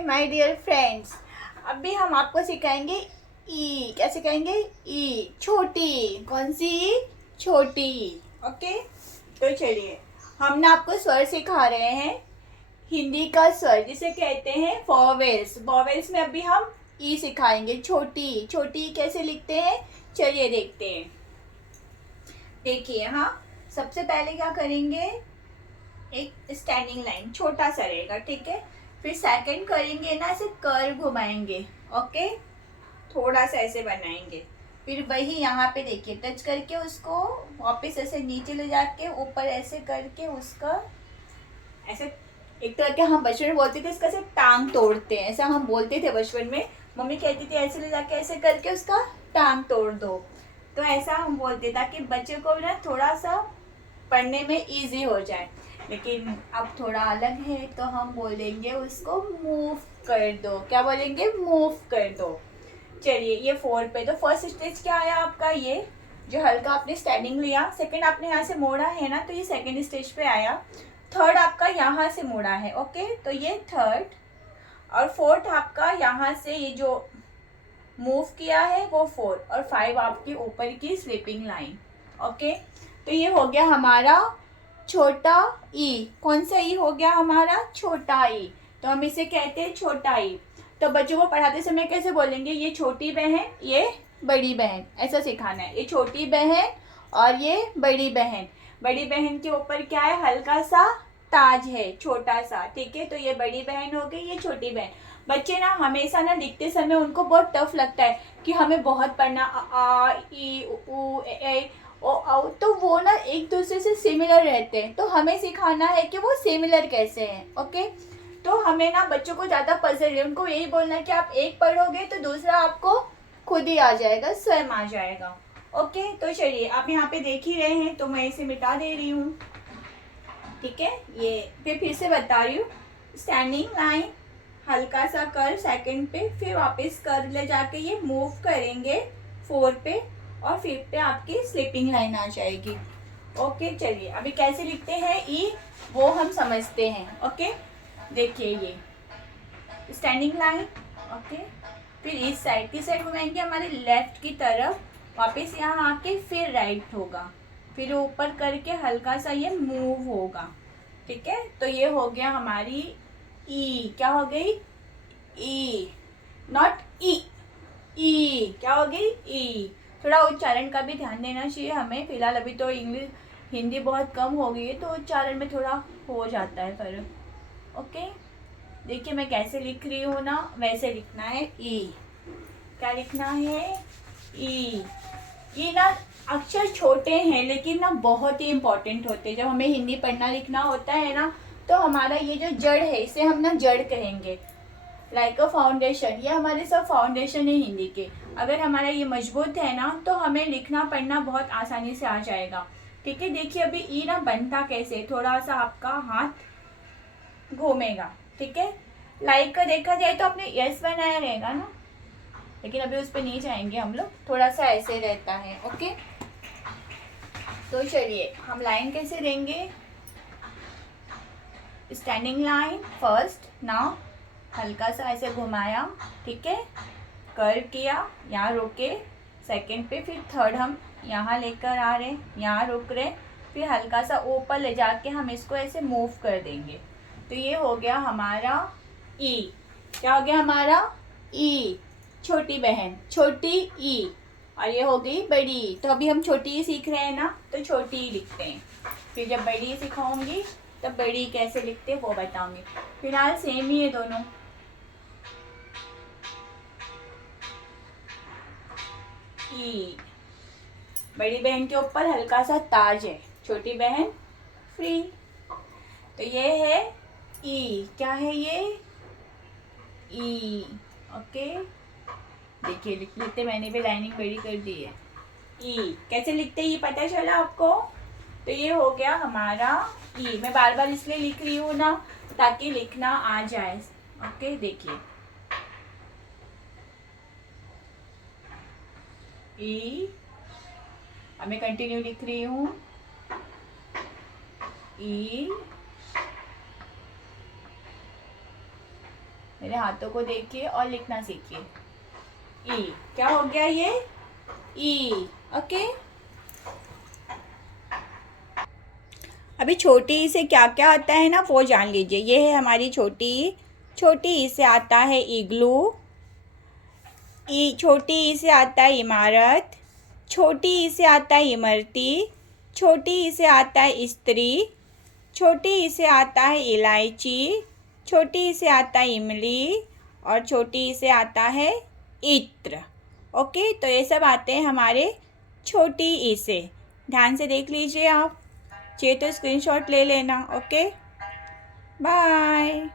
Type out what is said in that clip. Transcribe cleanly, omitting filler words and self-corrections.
My dear friends. अभी हम आपको सिखाएंगे ई। क्या सिखाएंगे? ई, छोटी। कौन सी ई? छोटी। ओके, तो चलिए हम ना आपको स्वर सिखा रहे हैं। हिंदी का स्वर जिसे कहते हैं वॉवेल्स। वॉवेल्स में अभी हम ई सिखाएंगे। छोटी। छोटी कैसे लिखते हैं, चलिए देखते हैं। देखिए, हाँ, सबसे पहले क्या करेंगे, एक स्टैंडिंग लाइन छोटा सा रहेगा, ठीक है। फिर सेकंड करेंगे ना, ऐसे कर्व घुमाएंगे, ओके, थोड़ा सा ऐसे बनाएंगे। फिर वही यहाँ पे देखिए, टच करके उसको वापस ऐसे नीचे ले जाके ऊपर ऐसे करके उसका ऐसे, एक तरह के हम बचपन में बोलते थे इसका ऐसे टांग तोड़ते हैं, ऐसा हम बोलते थे बचपन में। मम्मी कहती थी ऐसे ले जाके ऐसे करके उसका टांग तोड़ दो। तो ऐसा हम बोलते ताकि बच्चे को ना थोड़ा सा पढ़ने में इजी हो जाए। लेकिन अब थोड़ा अलग है, तो हम बोलेंगे उसको मूव कर दो। क्या बोलेंगे? मूव कर दो। चलिए, ये 4 पे। तो फर्स्ट स्टेज क्या आया आपका? ये जो हल्का आपने स्टैंडिंग लिया। सेकंड आपने यहाँ से मोड़ा है ना, तो ये सेकंड स्टेज पे आया। थर्ड आपका यहाँ से मोड़ा है, ओके, तो ये थर्ड। और फोर्थ आपका यहाँ से ये जो मूव किया है वो 4, और 5 आपकी ऊपर की स्लीपिंग लाइन, ओके। तो ये हो गया हमारा छोटा ई। कौन सा ई हो गया हमारा? छोटा ई। तो हम इसे कहते हैं छोटा ई। तो बच्चों को पढ़ाते समय कैसे बोलेंगे? ये छोटी बहन, ये बड़ी बहन, ऐसा सिखाना है। ये छोटी बहन और ये बड़ी बहन। बड़ी बहन के ऊपर क्या है? हल्का सा ताज है, छोटा सा, ठीक है। तो ये बड़ी बहन हो गई, ये छोटी बहन। बच्चे ना हमेशा ना लिखते समय उनको बहुत टफ लगता है कि हमें बहुत पढ़ना, आ ई उ ए तो वो ना एक दूसरे से सिमिलर रहते हैं। तो हमें सिखाना है कि वो सिमिलर कैसे हैं, ओके। तो हमें ना बच्चों को ज़्यादा पजल है, उनको यही बोलना है कि आप एक पढ़ोगे तो दूसरा आपको खुद ही आ जाएगा, स्वयं आ जाएगा, ओके। तो चलिए, आप यहाँ पे देख ही रहे हैं, तो मैं इसे मिटा दे रही हूँ, ठीक है। ये फिर से बता रही हूँ। स्टैंडिंग लाइन, हल्का सा कर सेकंड पे, फिर वापस कर ले जाके ये मूव करेंगे 4 पे, और 5 पे आपकी स्लीपिंग लाइन आ जाएगी, ओके। चलिए, अभी कैसे लिखते हैं ई, वो हम समझते हैं, ओके। देखिए, ये स्टैंडिंग लाइन, ओके। फिर इस साइड की साइड घुमाएंगे हमारे लेफ्ट की तरफ, वापस यहाँ आके फिर राइट होगा, फिर ऊपर करके हल्का सा ये मूव होगा, ठीक है। तो ये हो गया हमारी ई। क्या हो गई? ई, नॉट ई। ई क्या हो गई? ई। थोड़ा उच्चारण का भी ध्यान देना चाहिए हमें। फिलहाल अभी तो इंग्लिश हिंदी बहुत कम हो गई है, तो उच्चारण में थोड़ा हो जाता है फर्क, ओके। देखिए मैं कैसे लिख रही हूँ ना, वैसे लिखना है ई। क्या लिखना है? ई। ये ना अक्षर छोटे हैं लेकिन ना बहुत ही इम्पोर्टेंट होते हैं। जब हमें हिंदी पढ़ना लिखना होता है ना, तो हमारा ये जो जड़ है, इसे हम ना जड़ कहेंगे, लाइक अ फाउंडेशन। ये हमारे सब फाउंडेशन है हिंदी के। अगर हमारा ये मजबूत है ना, तो हमें लिखना पढ़ना बहुत आसानी से आ जाएगा, ठीक है। देखिए अभी ई ना बनता कैसे, थोड़ा सा आपका हाथ घूमेगा, ठीक है। लाइक का देखा जाए तो आपने यस बनाया रहेगा ना, लेकिन अभी उस पर नहीं जाएंगे हम लोग, थोड़ा सा ऐसे रहता है, ओके। तो चलिए हम लाइन कैसे देंगे? स्टैंडिंग लाइन फर्स्ट, नाउ हल्का सा ऐसे घुमाया, ठीक है, कर्व किया, यहाँ रुके सेकंड पे, फिर थर्ड हम यहाँ लेकर आ रहे, यहाँ रुक रहे, फिर हल्का सा ऊपर ले जाके हम इसको ऐसे मूव कर देंगे। तो ये हो गया हमारा ई। क्या हो गया हमारा? ई, छोटी बहन, छोटी ई। और ये हो गई बड़ी। तो अभी हम छोटी ही सीख रहे हैं ना, तो छोटी ही लिखते हैं। फिर जब बड़ी सिखाऊंगी तब बड़ी कैसे लिखते हैं वो बताऊंगी। फिलहाल सेम ही है दोनों। ई, बड़ी बहन के ऊपर हल्का सा ताज है, छोटी बहन फ्री। तो ये है ई। क्या है ये? ई, ओके। देखिए लिख लेते, मैंने भी लाइनिंग बड़ी कर दी है। ई कैसे लिखते हैं ये पता चला आपको? तो ये हो गया हमारा ई। मैं बार बार इसलिए लिख रही हूँ ना, ताकि लिखना आ जाए, ओके। देखिए ई, अब मैं कंटिन्यू लिख रही हूँ। ई, मेरे हाथों को देखिए और लिखना सीखिए। ई क्या हो गया ये? ई। ओके, अभी छोटी ई से क्या क्या आता है ना वो जान लीजिए। ये है हमारी छोटी ई। छोटी ई से आता है इग्लू। छोटी ई से आता है इमारत। छोटी ई से आता है इमरती। छोटी ई से आता है स्त्री। छोटी ई से आता है इलायची। छोटी ई से आता है इमली। और छोटी ई से आता है इत्र। ओके, तो ये सब आते हैं हमारे छोटी ई से। ध्यान से देख लीजिए आप, चाहिए तो स्क्रीनशॉट ले लेना। Okay, bye.